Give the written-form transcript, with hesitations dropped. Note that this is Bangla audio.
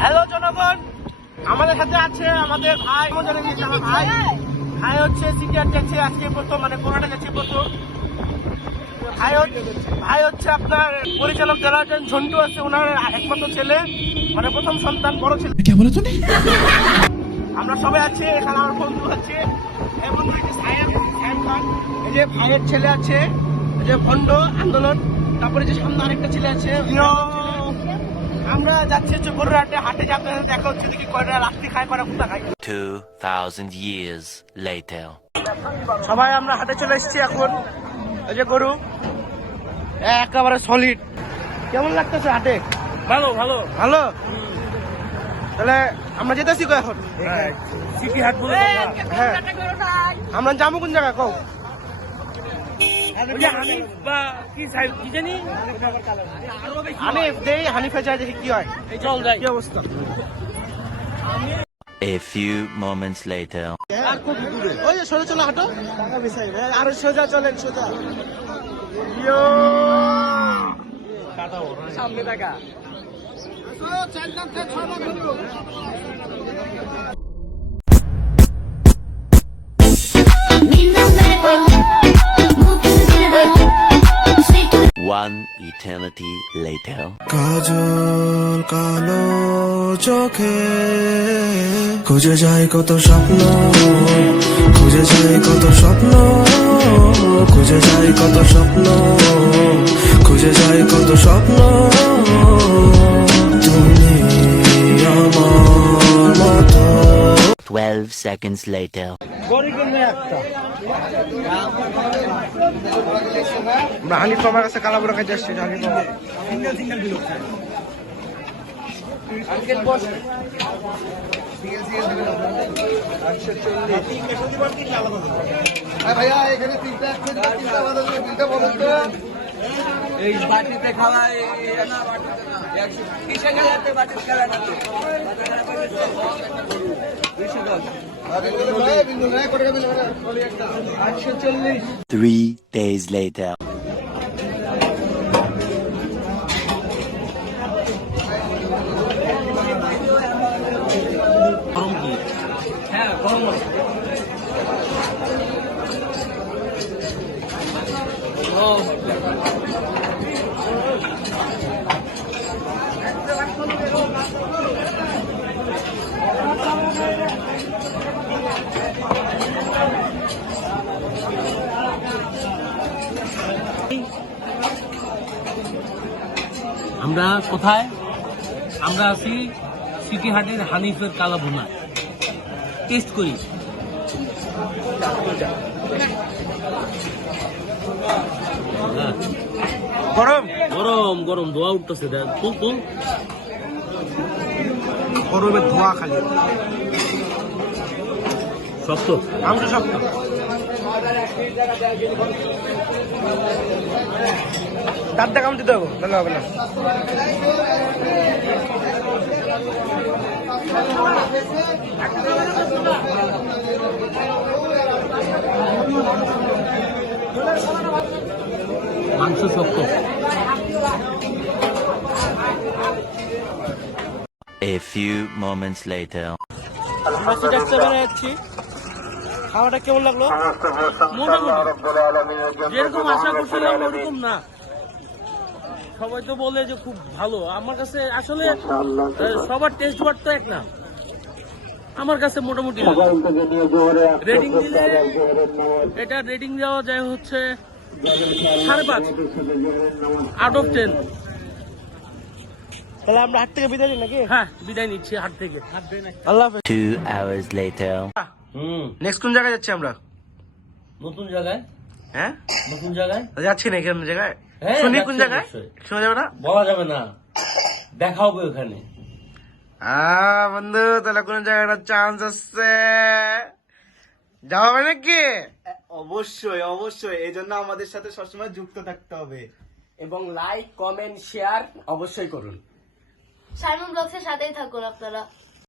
হ্যালো জনগণ, আমাদের সাথে আছে আমাদের ভাই। ভাই হচ্ছে সিটিআর যাচ্ছে আজকে প্রথম, মানে কোরআনে যাচ্ছে প্রথম। ভাই হচ্ছে আপনার পরিচালক যারা আছেন ঝন্টু আছে, ওনার একমাত্র ছেলে, মানে প্রথম সন্তান, বড় ছেলে। আমরা সবাই আছি এখানে, আমার বন্ধু আছে এবং এই যে ভাইয়ের ছেলে আছে, এই যে ভণ্ড আন্দোলন। তারপরে যে সামনে আরেকটা ছেলে আছে। আমরা যাচ্ছি হচ্ছে গরুর হাটে যাতে দেখা হচ্ছে দেখি কয়টা লাস্তি খায়, কয়টা কুত্তা খায়। 2000 years later. সবাই আমরা হাটে চলে এসেছি এখন। এই যে গরু একেবারে সলিড। কেমন লাগতেছে হাটে? ভালো ভালো ভালো। তাহলে আমরা যেতেছি কো এখন? সিটি হাট বলে হ্যাঁ, আমরা যাবো কোন জায়গায় কও? হানিফ বা কি সাহেব কি জানি হানিফ দেই, হানিফে যাই দেখি কি হয়। চল যাই। কি অবস্থা? A few moments later. ওই যে সোজা চলে হাঁটো, আর সোজা চলেন সোজা। সামনে টাকা One eternity later. কাজল কালো চোখে খুঁজে যায় কত স্বপ্ন, খুঁজে যায় কত স্বপ্ন, খুঁজে যায় কত স্বপ্ন, খুঁজে যায় কত স্বপ্ন। তুমি আমার মতো। 12 seconds later. আমরা হানিফ মামার কাছে কালাবুড়া খাইতে আসছি। হানিফ মামা ভাইয়া এখানে তিনটা বলুন তো। এই বাটিতে খাওয়া বাটিতে খেলা না তো। 3 days later. হ্যাঁ গরম আমরা কোথায়? আমরা আছি সিটি হাটের হানিফের কালা ভুনা। টেস্ট করি। গরম গরম গরম ধোয়া উঠতেছে। তুল তুল গরমের ধোয়া খালি, শক্ত মাংস শক্ত। দাঁতটা কামড় দিতে হবে, তাহলে হবে না। মাংস শক্ত। A few moments later. আমরা সিট আসতে বেড়ে যাচ্ছি। খাওয়াটা কেমন লাগলো? মোটামুটি যেরকম আশা করছিলাম ওরকম না। সবাই তো বলে যে খুব ভালো। আমার কাছে আসলে সবার টেস্ট বাট তো এক না। আমার কাছে মোটামুটি রেটিং দিলে এটা রেটিং দেওয়া যায় হচ্ছে 5.5 আউট অফ 10। তাহলে আমরা হাট থেকে বিদায় নিই নাকি? হ্যাঁ বিদায় নিচ্ছি হাট থেকে। আল্লাহ হাফেজ। 2 hours later. নেক্সট কোন জায়গায় যাচ্ছি আমরা? নতুন জায়গায়। হ্যাঁ, নতুন জায়গায় যাচ্ছি না কোন জায়গায়? হ্যাঁ, শুনি কোন যাচ্ছি জায়গায়? অবশ্যই। শোনা যাবে না? বলা যাবে না, দেখা হবে ওখানে। বন্ধু, তাহলে কোন জায়গাটা চান্স আসছে, যাওয়া হবে নাকি? অবশ্যই অবশ্যই, এই জন্য আমাদের সাথে সবসময় যুক্ত থাকতে হবে। এবং লাইক কমেন্ট শেয়ার অবশ্যই করুন। সাইমন ব্লগসের সাথেই থাকুন আপনারা।